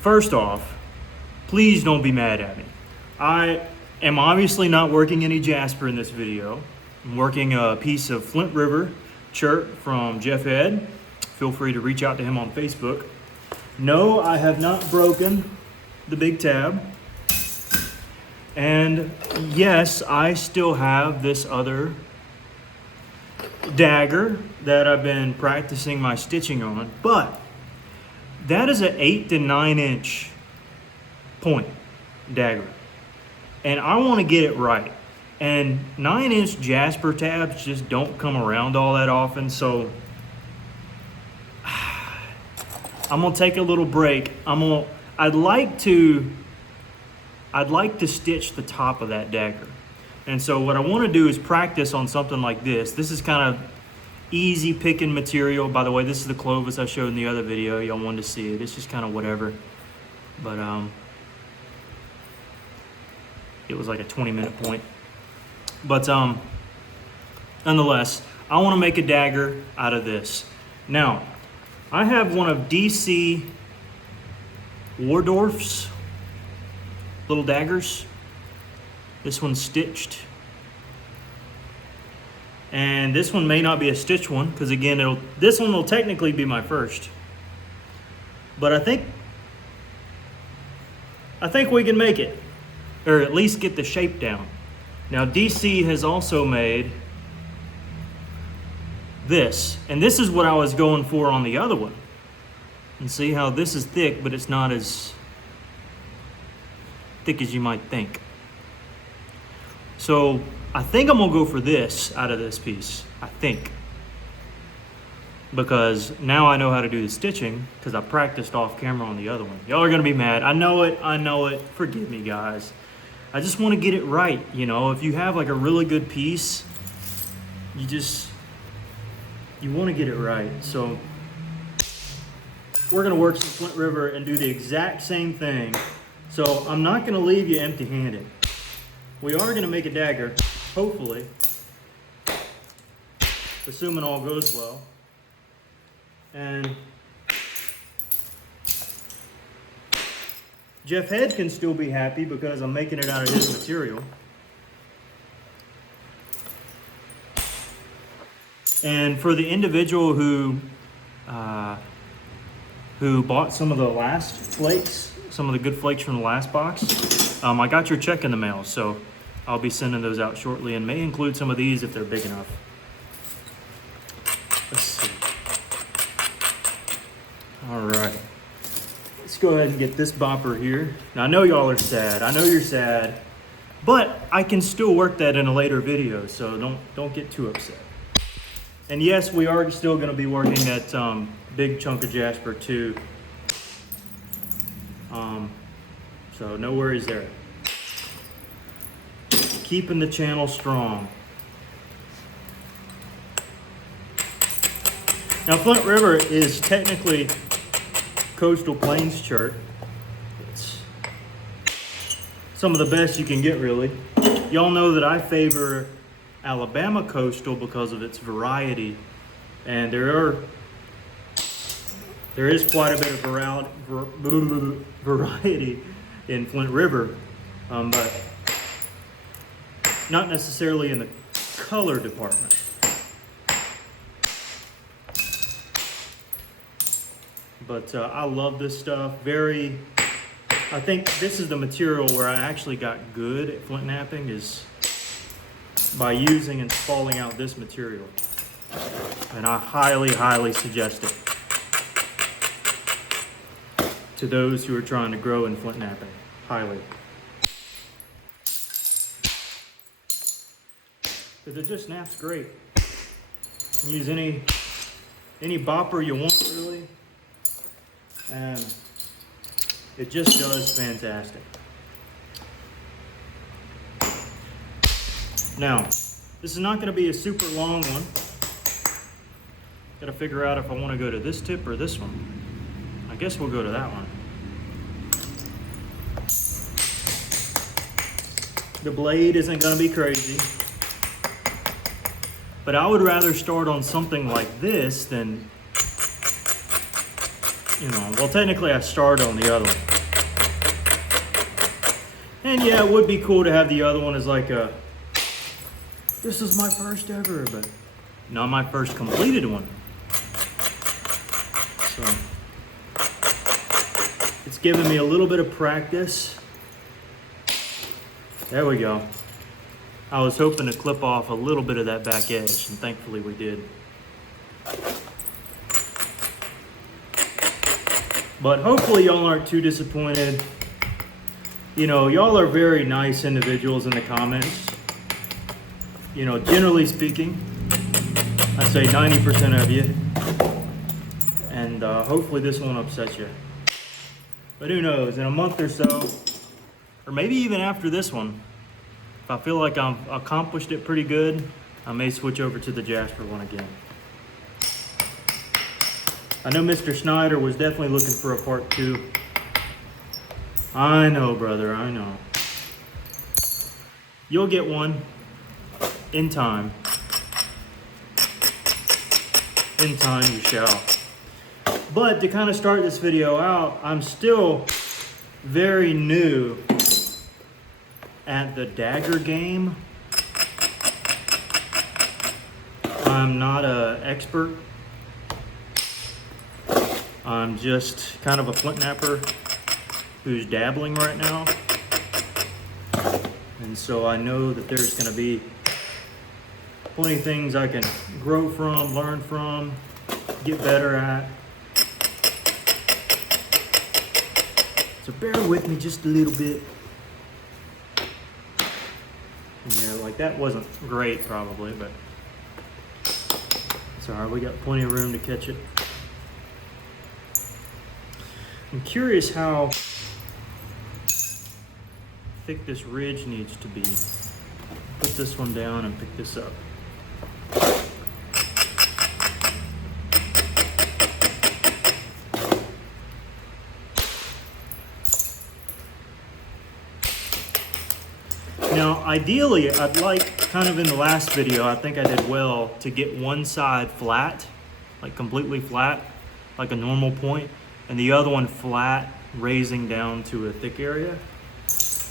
First off, please don't be mad at me. I am obviously not working any Jasper in this video. I'm working a piece of Flint River chert from Jeff Ed. Feel free to reach out to him on Facebook. No, I have not broken the big tab. And yes, I still have this other dagger that I've been practicing my stitching on, but that is an 8 to 9 inch point dagger. And I want to get it right. And 9-inch Jasper tabs just don't come around all that often, so I'm gonna take a little break. I'd like to stitch the top of that dagger. And so what I want to do is practice on something like this. This is kind of easy picking material. By the way, this is the Clovis I showed in the other video. Y'all wanted to see it. It's just kind of whatever. But it was like a 20-minute point. But nonetheless, I want to make a dagger out of this. Now, I have one of DC Wardorf's little daggers. This one's stitched. And this one may not be a stitch one, because again, this one will technically be my first. But I think we can make it, or at least get the shape down. Now DC has also made this, and this is what I was going for on the other one. And see how this is thick, but it's not as thick as you might think. So I think I'm gonna go for this out of this piece, I think. Because now I know how to do the stitching, because I practiced off camera on the other one. Y'all are gonna be mad, I know it, forgive me guys. I just wanna get it right, you know? If you have like a really good piece, you wanna get it right. So we're gonna work some Flint River and do the exact same thing. So I'm not gonna leave you empty-handed. We are gonna make a dagger, hopefully, assuming all goes well. And Jeff Head can still be happy because I'm making it out of his material. And for the individual who bought some of the last flakes, some of the good flakes from the last box, I got your check in the mail, so I'll be sending those out shortly, and may include some of these if they're big enough. Let's see. All right. Let's go ahead and get this bopper here. Now I know y'all are sad. I know you're sad, but I can still work that in a later video, so don't get too upset. And yes, we are still going to be working that big chunk of Jasper too. So no worries there. Keeping the channel strong. Now Flint River is technically coastal plains chert. It's some of the best you can get, really. Y'all know that I favor Alabama coastal because of its variety, and there is quite a bit of variety in Flint River, but not necessarily in the color department. But I love this stuff. I think this is the material where I actually got good at flint knapping, is by using and spalling out this material. And I highly, highly suggest it to those who are trying to grow in flint knapping. Highly. Because it just snaps great. You can use any bopper you want, really. And it just does fantastic. Now, this is not going to be a super long one. Got to figure out if I want to go to this tip or this one. I guess we'll go to that one. The blade isn't going to be crazy, but I would rather start on something like this than well, technically I started on the other one. And yeah, it would be cool to have the other one as like a, this is my first ever, but not my first completed one. So it's given me a little bit of practice. There we go. I was hoping to clip off a little bit of that back edge, and thankfully we did. But hopefully y'all aren't too disappointed. You know, y'all are very nice individuals in the comments. You know, generally speaking, I'd say 90% of you. And hopefully this won't upset you. But who knows, in a month or so, or maybe even after this one, if I feel like I've accomplished it pretty good, I may switch over to the Jasper one again. I know Mr. Snyder was definitely looking for a part 2. I know, brother, I know. You'll get one in time. In time you shall. But to kind of start this video out, I'm still very new at the Dagger game. I'm not an expert. I'm just kind of a flint napper who's dabbling right now. And so I know that there's going to be plenty of things I can grow from, learn from, get better at. So bear with me just a little bit. Yeah, like that wasn't great probably, but it's alright, we got plenty of room to catch it. I'm curious how thick this ridge needs to be. Put this one down and pick this up. Now, ideally, I'd like, kind of in the last video, I think I did well, to get one side flat, like completely flat, like a normal point, and the other one flat, raising down to a thick area.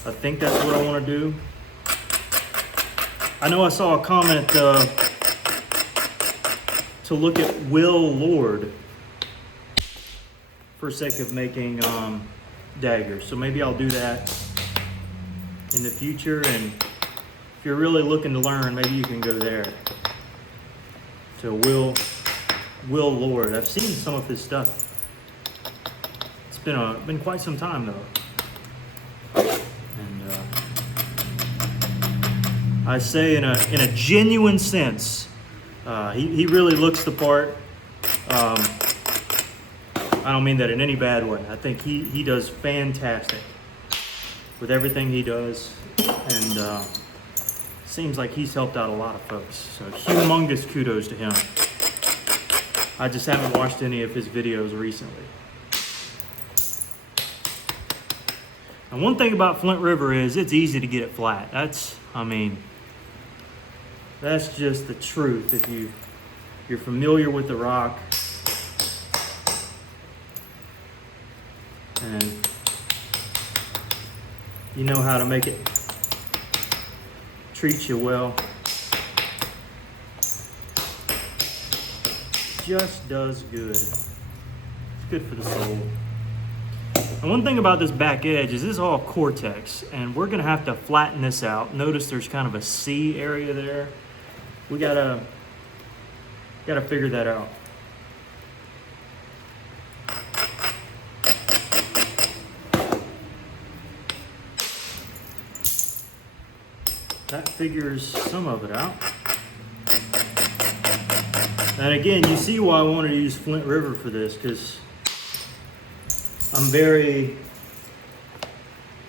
I think that's what I want to do. I know I saw a comment to look at Will Lord for sake of making daggers. So maybe I'll do that in the future, and if you're really looking to learn, maybe you can go there to Will Lord. I've seen some of his stuff. It's been quite some time though, and I say in a genuine sense, he really looks the part. I don't mean that in any bad way. I think he does fantastic with everything he does, and seems like he's helped out a lot of folks. So humongous kudos to him. I just haven't watched any of his videos recently. And one thing about Flint River is it's easy to get it flat. That's just the truth. If you're familiar with the rock, and you know how to make it treat you well, just does good. It's good for the soul. And one thing about this back edge is this is all Cortex, and we're gonna have to flatten this out. Notice there's kind of a C area there. We gotta figure that out. That figures some of it out. And again, you see why I wanted to use Flint River for this, because I'm very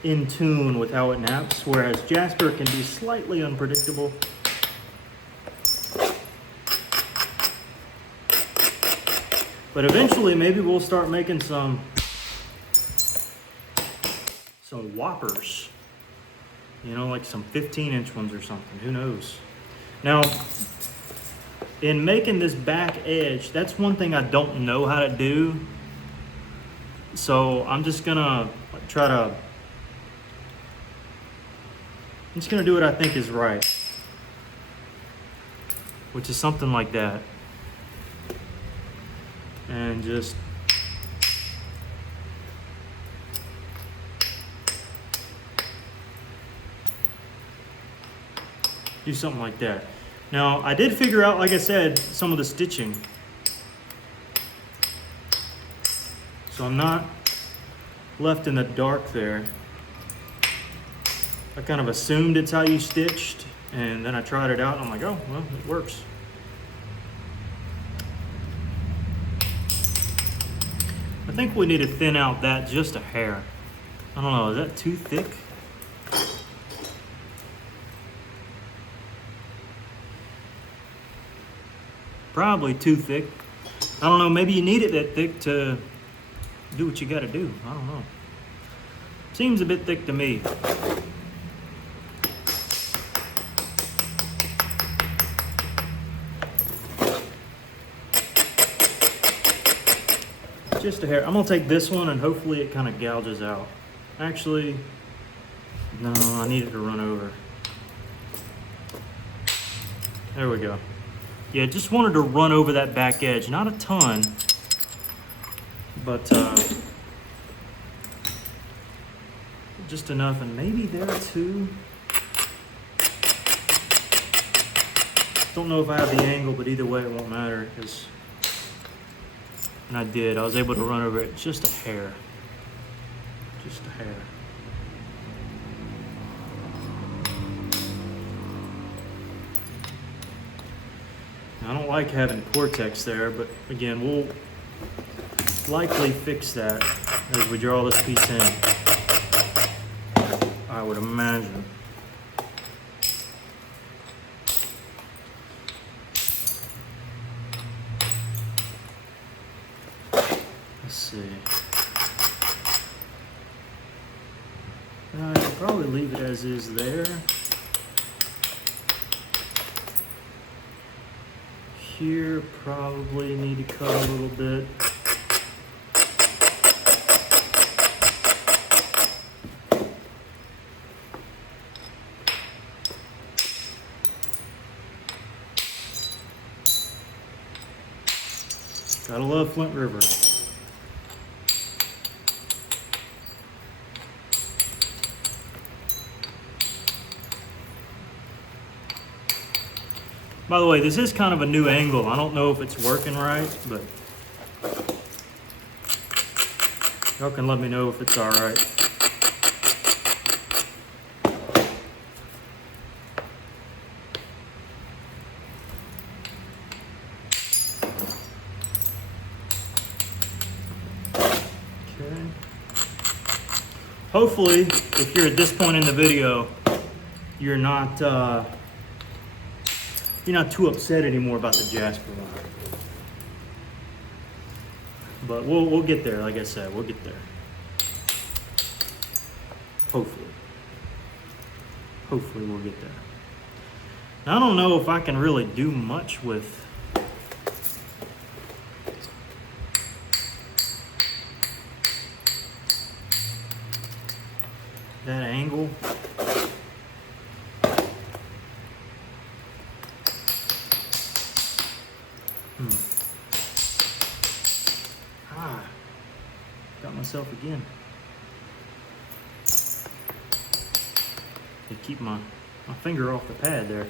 in tune with how it naps, whereas Jasper can be slightly unpredictable. But eventually, maybe we'll start making some whoppers. You know, like some 15-inch ones or something. Who knows? Now, in making this back edge, that's one thing I don't know how to do. So I'm just gonna do what I think is right, which is something like that. And just do something like that. Now, I did figure out, like I said, some of the stitching. So I'm not left in the dark there. I kind of assumed it's how you stitched, and then I tried it out and I'm like, oh, well, it works. I think we need to thin out that just a hair. I don't know, is that too thick? Probably too thick. I don't know, maybe you need it that thick to do what you gotta do. I don't know. Seems a bit thick to me. Just a hair. I'm gonna take this one and hopefully it kind of gouges out. Actually, no, I need it to run over. There we go. Yeah, just wanted to run over that back edge. Not a ton, but just enough, and maybe there too. Don't know if I have the angle, but either way it won't matter, because and I did. I was able to run over it just a hair. Just a hair. I don't like having cortex there, but again, we'll likely fix that as we draw this piece in, I would imagine. Let's see. I could probably leave it as is there. Here, probably need to cut a little bit. Gotta love Flint River. By the way, this is kind of a new angle. I don't know if it's working right, but y'all can let me know if it's all right. Okay. Hopefully, if you're at this point in the video, you're not too upset anymore about the Jasper one. But we'll get there, like I said, we'll get there. Hopefully. Hopefully we'll get there. Now, I don't know if I can really do much with that angle. Got myself again. To keep my finger off the pad there.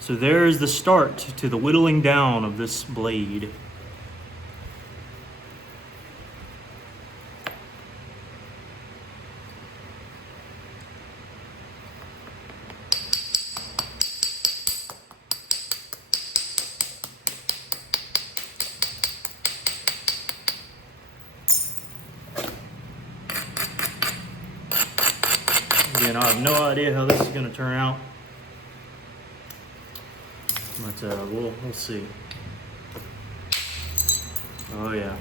So there's the start to the whittling down of this blade. Again, I have no idea how this is going to turn out, but we'll see. Oh yeah.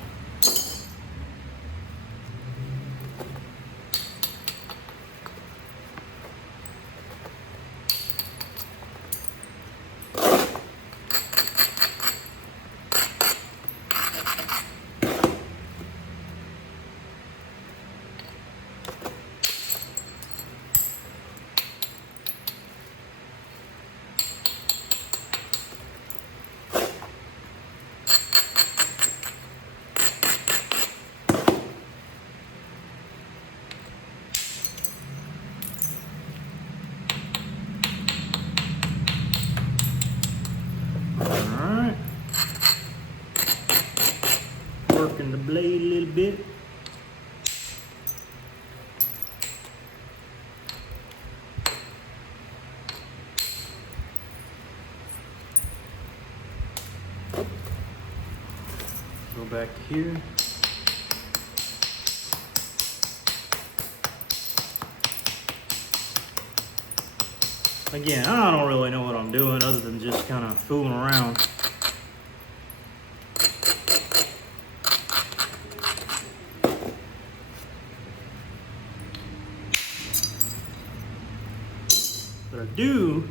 Alright. Working the blade a little bit. Go back to here. Again, I don't really know what I'm doing other than just kind of fooling around. But I do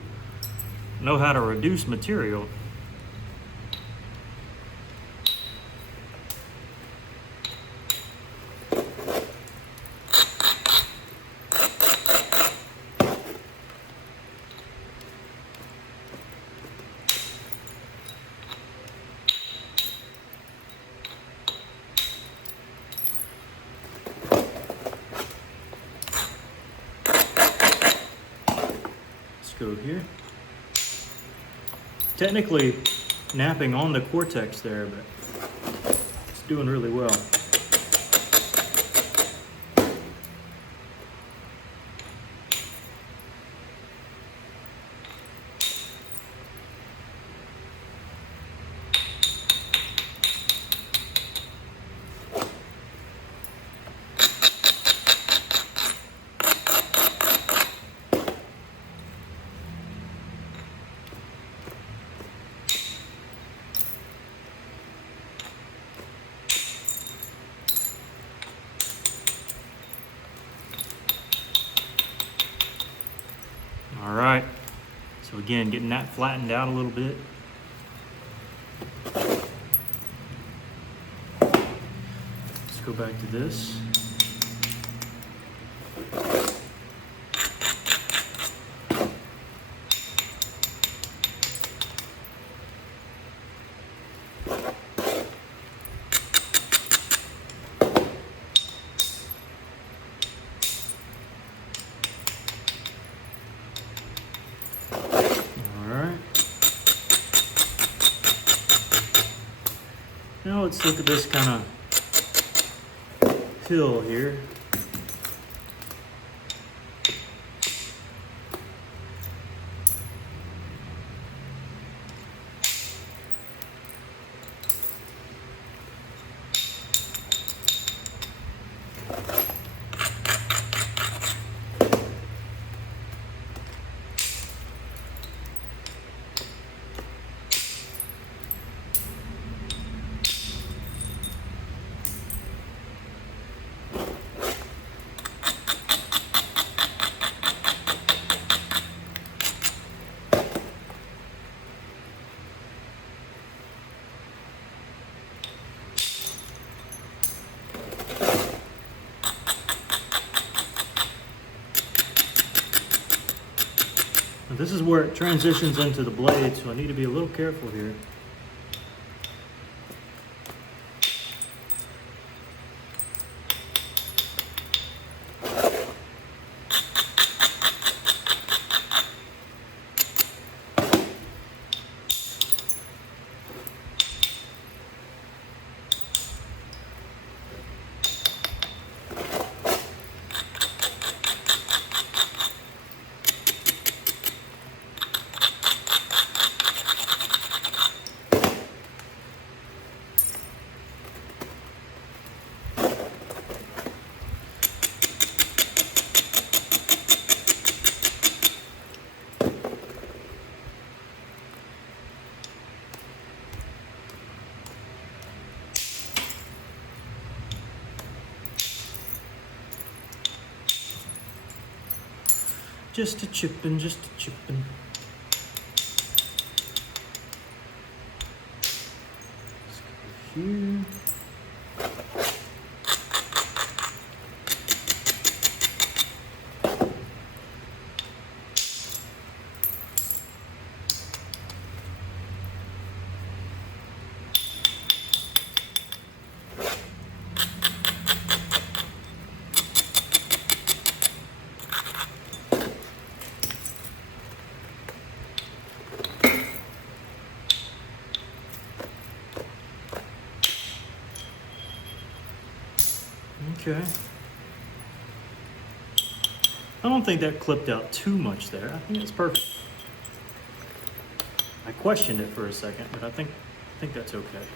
know how to reduce material. Go here. Technically napping on the cortex there, but it's doing really well. All right, so again, getting that flattened out a little bit. Let's go back to this. Now let's look at this kind of fill here. This is where it transitions into the blade, so I need to be a little careful here. Just a chipping, just a chipping. Let's go here. Okay. I don't think that clipped out too much there. I think it's perfect. I questioned it for a second, but I think that's okay.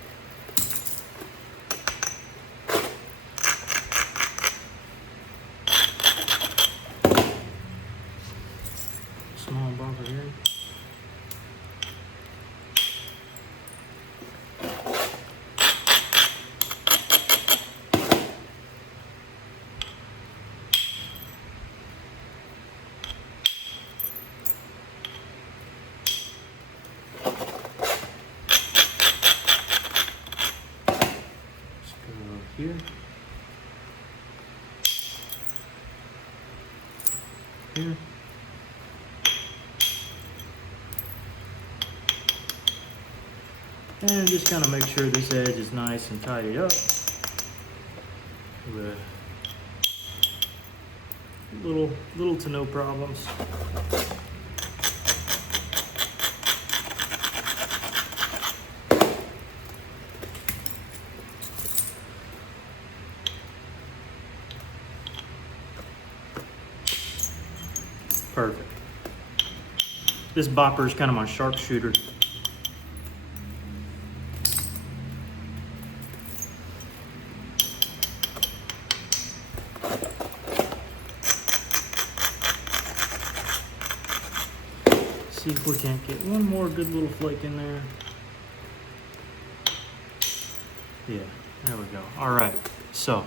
Small bumper here. Here. Here. And just kind of make sure this edge is nice and tidied up with little to no problems. Perfect. This bopper is kind of my sharpshooter. See if we can't get one more good little flake in there. Yeah, there we go. All right, so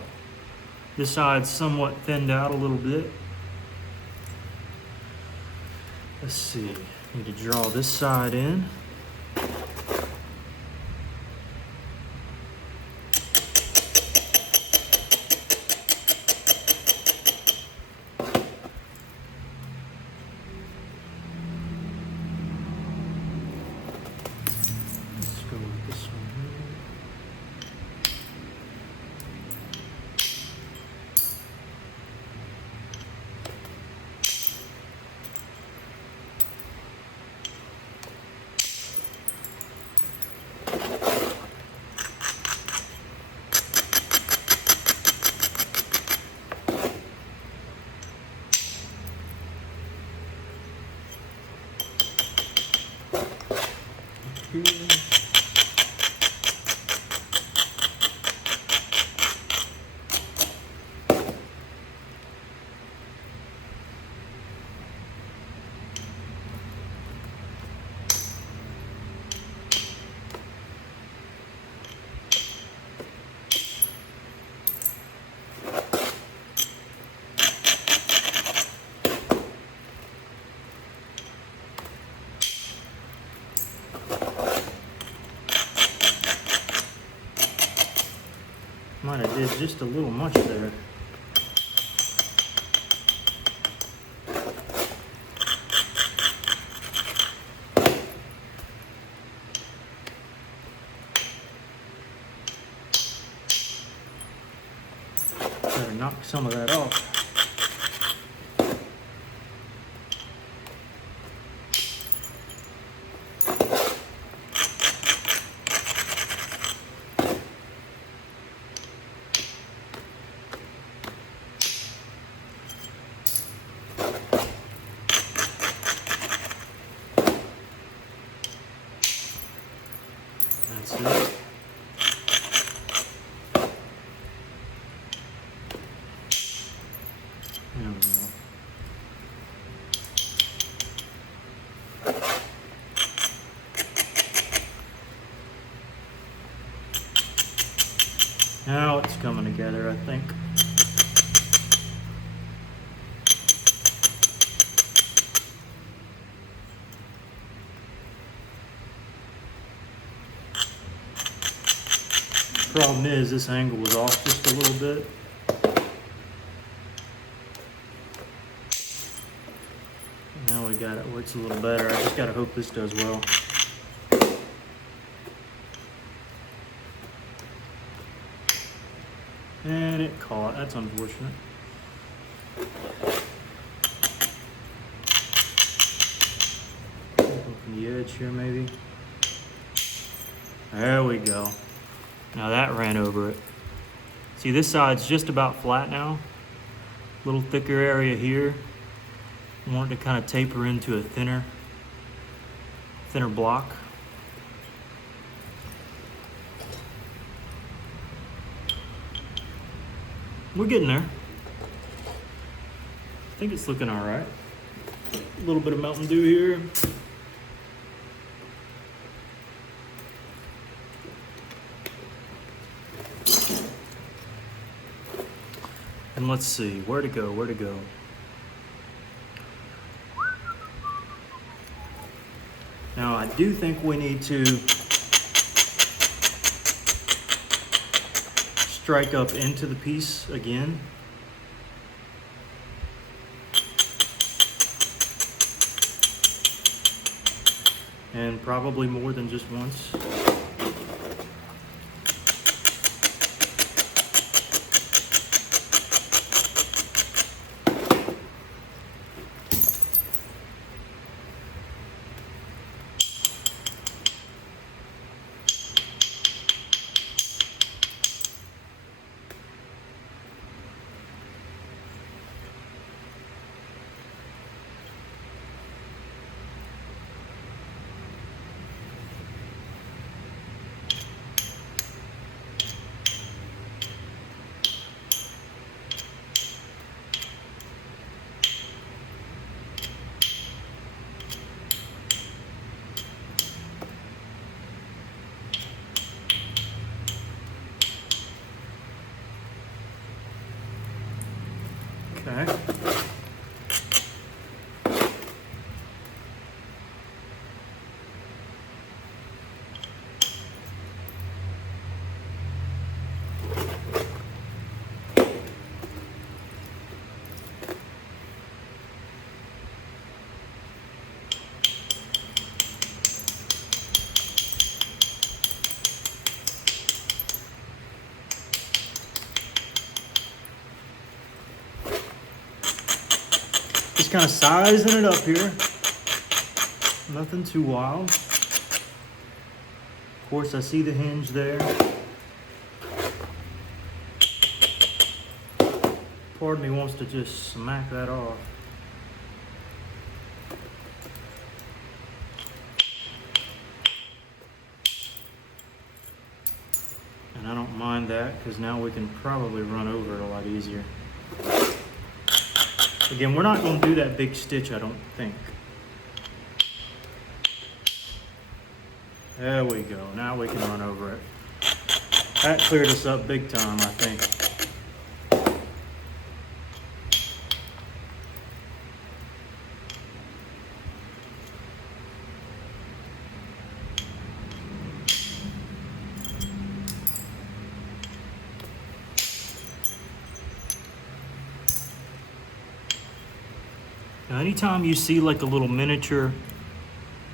this side's somewhat thinned out a little bit. Let's see, need to draw this side in. Let's go with this one here. Here. Might have did just a little much there. Better knock some of that off. That's it. There we go. Now it's coming together, I think. problem is this angle was off just a little bit. Now we got it, works a little better. I just gotta hope this does well. And it caught, that's unfortunate. From the edge here maybe. There we go. Now that ran over it. See, this side's just about flat now. A little thicker area here. I want it to kind of taper into a thinner block. We're getting there. I think it's looking all right. A little bit of Mountain Dew here. And let's see, where to go, where to go. Now I do think we need to strike up into the piece again. And probably more than just once. Okay. Just kind of sizing it up here. Nothing too wild. Of course, I see the hinge there. Part of me wants to just smack that off. And I don't mind that because now we can probably run over it a lot easier. Again, we're not going to do that big stitch, I don't think. There we go. Now we can run over it. That cleared us up big time, I think. Now, anytime you see like a little miniature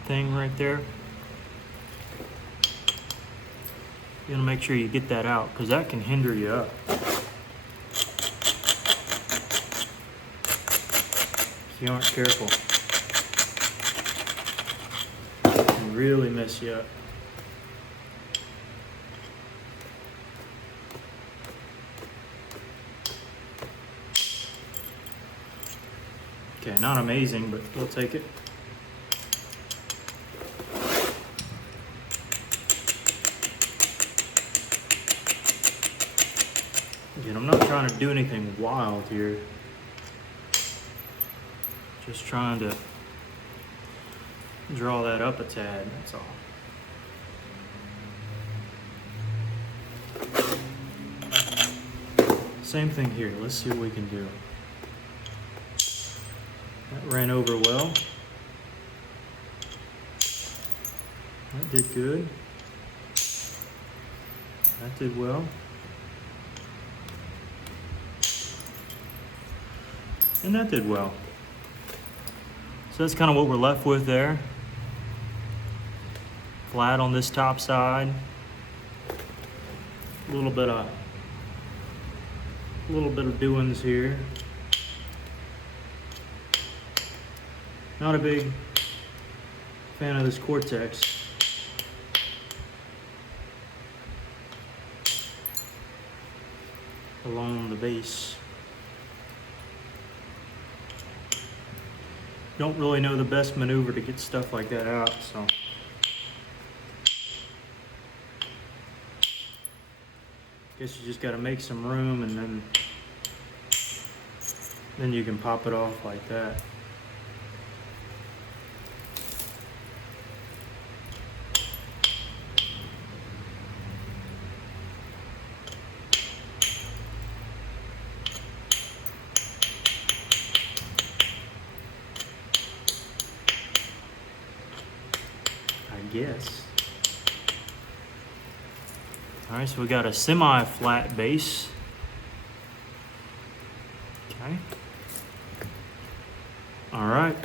thing right there, you want to make sure you get that out because that can hinder you up. If you aren't careful, it can really mess you up. Okay, not amazing, but we'll take it. Again, I'm not trying to do anything wild here. Just trying to draw that up a tad, that's all. Same thing here, let's see what we can do. That ran over well. That did good. That did well. And that did well. So that's kind of what we're left with there. Flat on this top side. A little bit of doings here. Not a big fan of this Cortex. Along the base. Don't really know the best maneuver to get stuff like that out, so. Guess you just gotta make some room, and then you can pop it off like that. Yes. All right, so we got a semi-flat base. Okay. All right.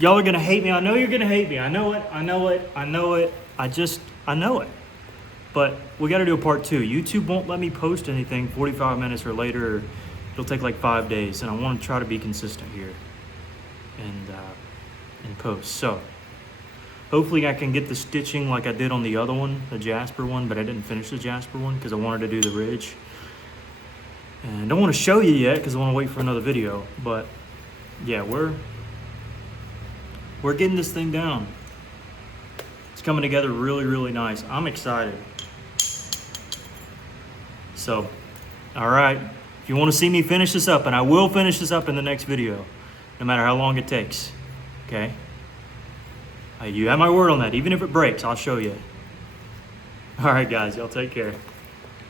Y'all are gonna hate me. I know you're gonna hate me. I know it. I know it. I know it. I know it. But we got to do a part 2. YouTube won't let me post anything 45 minutes or later. It'll take like 5 days, and I want to try to be consistent here and post. So. Hopefully I can get the stitching like I did on the other one, the Jasper one, but I didn't finish the Jasper one because I wanted to do the ridge. And I don't want to show you yet because I want to wait for another video. But yeah, we're getting this thing down. It's coming together really, really nice. I'm excited. So, all right. If you want to see me finish this up, and I will finish this up in the next video, no matter how long it takes, okay? You have my word on that. Even if it breaks, I'll show you. All right, guys, y'all take care.